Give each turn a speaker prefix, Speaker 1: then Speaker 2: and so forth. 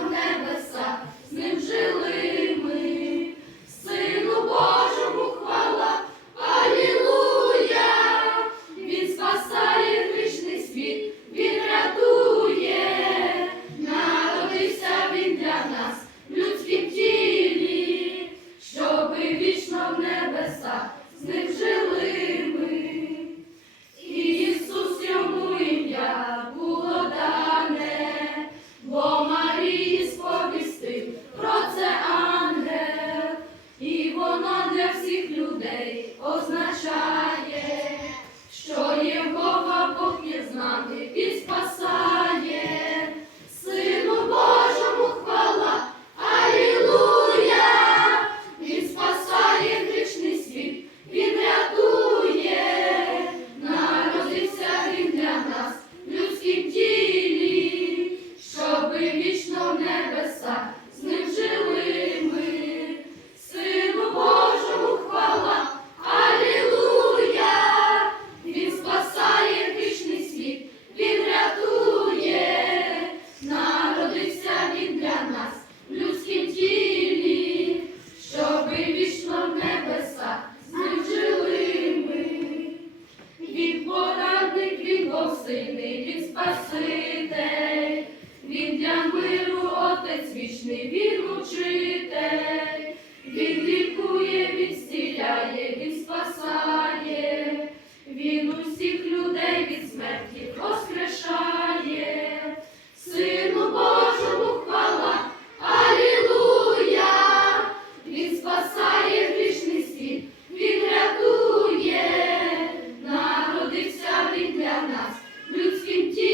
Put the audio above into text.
Speaker 1: Amen. людей означає. Спаситель, він для миру отець вічний він учитель, він лікує, він зціляє, він спасає, він усіх людей від смерті воскрешає, сину Божому хвала, Алілуя, він спасає грішний світ, він рятує, народився він для нас. Людським тілом.